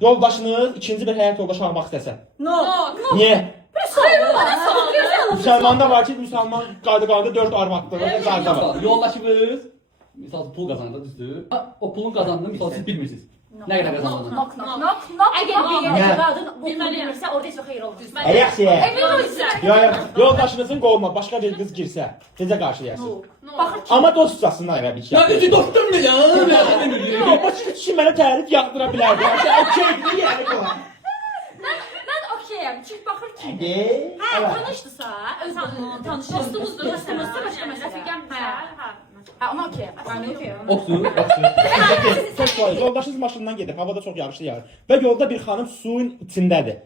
Yoldaşınız ikinci bir həyat yoldaşı almaq istəsə. No. Niyə? Müslüman. Müsəlmanda var ki, müsəlman qayda-qayda 4 arvaddır. Qayda var. Yoldaşınız misal pul kazandı düzdür. O pulun kazandığını misal siz bilmirsiniz. Ne kadar kazandığını. Əgər bir Nə? qadın bu pulu bilmirsə, orada heç bir xeyir olmaz. Yaxşı. Emin olsun. Yoldaşınızın qoluna başqa bir qız girsə, necə qarşılayasınız? Baxır ki, Amma dostcasından elə bir şey. Ya dedi dostum ne ya? Yox, başqa kişi mənə tərif yağdıra bilər. Okeydir, yəni qola. mən okeyəm. Çünki baxır ki, Hə, hə, tanışdısa, öz dostumuzdur, dostumuzdur, başqa məsələ. Hə, ona okeyəm. Mən okeyəm. Oksun. Çox soyuq. Yoldaşınız maşından gedib, havada çox yağışlı yağır. Və yolda bir xanım suyun içindədir.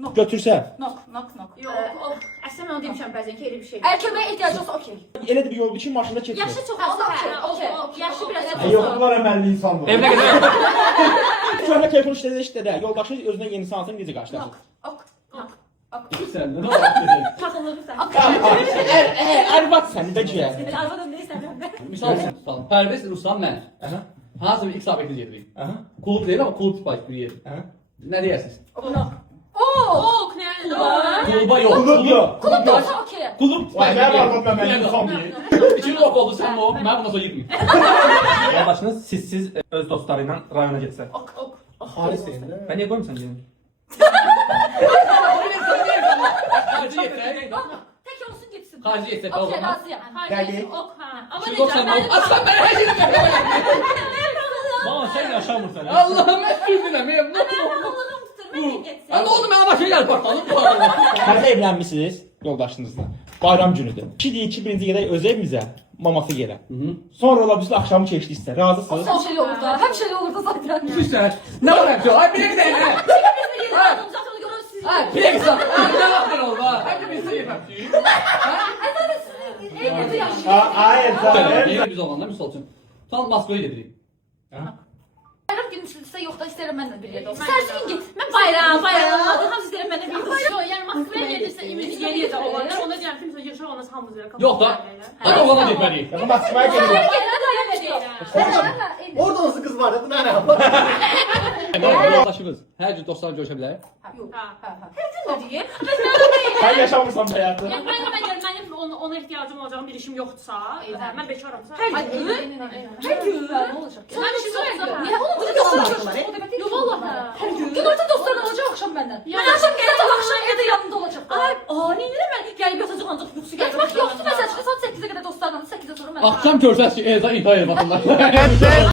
Götürsə, Nok. Yox, əslən mən onu demişəm bəzən ki, elə bir şey. Əgər köməyə ehtiyacı olsa okey. elə də bir yoldur ki, maşında keçmir. Yaşı çox Hə, olsa, okey. yaşı biraz Yox, bunlar əməlli insandır. Evine kadar. Köhnə telefon işlədə, yoldaşınız özünə yeni sansın necə qarşılasın? Sen de ne var? taxılırsan. Ərvad sən, də güya. Arvadım nə istəmirəm. Misal Pervez Ruslan ben. Aha, Hansı bir isabetli gelirik. aha, Kulüp değil ama kulüp spike bir yer. aha. Ne dersiniz? Ok, nə? Kulüba yok. Klub yox. Klub da olsa okeyəm. Kulüp Vay, mən var, mən insan deyil. İçin ok oldu sen o. Ben bundan sonra yıkmayayım. Yoldaşınız sizsiz öz dostlarıyla rayona getsə. Haris deyil. Ben niye koymuşsan gelin? Hacı yeter. Tək olsun getsin. Hacı yeter. O Okey, zaman. razıyam. Dəqiq. Ok, hə. Amma Şimdi yok sen necə? o. Aslan ben her şeyi yapıyorum. Baba sen yaşamırsan. Allah'ım özür dilerim. Memnun oldum. Allah'ım tutur, mən getsin. Ya ne oldu ben başka yer patladım. Hələ evlənmisiniz yoldaşınızla. Bayram günüdür. İki deyir ki, birinci gedək öz evimizə, maması yerə. Sonra ola bilsin axşamı keçdiksə, razısınız? Həmişə olur da, həmişə olur da zaten. Güzel. Ne var yapıyor? Ay bir gidelim. Biz də yedin uzaqda görürüz sizi. Ay bir gidelim. Ne var oldu? Hadi bir şey yapayım. Evdə yaşayır. Hayır, Yeni bir zamanda misal üçün. Tam Moskva'ya gedirik. Bayram günü sizsə yox da istəyirəm mənlə bir yerdə olsun. Sərsi Sərsin git. Mən bayram, hamı istəyir mənə bir yox, yəni Moskvaya gedirsə, yeni yerdə olanlar, ona deyirəm ki, məsələn, yaşa olmaz hamımız yerə kapı. Yok da. Hadi olana gitmeliyim. Yaxın Moskvaya gedirik. Orada nasıl kız var ya? Ne yapalım? Yoldaşımız her gün dostlarla görüşebilir. Yox. Hə. Nə deyir? Sən yaşamırsan bu həyatı. Yəni mənim ona ehtiyacım olacağım bir işim yoxdursa, mən bekaramsa. Hər gün. Nə olacaq? Mən işim yoxsa. Niyə oğlum bu dostlar? Yox vallahi. Hər gün. Günorta dostlarla olacaq axşam məndən. Mən axşam gələcəm, axşam evdə yanında olacaq. Ay, nə edirəm mən? Gəlib yatacaq ancaq yuxusu gəlir. Yatmaq yoxdur məsələn. Saat 8-ə qədər dostlarla 8-ə sonra mən. Akşam görsəz ki, Elza intihar edin.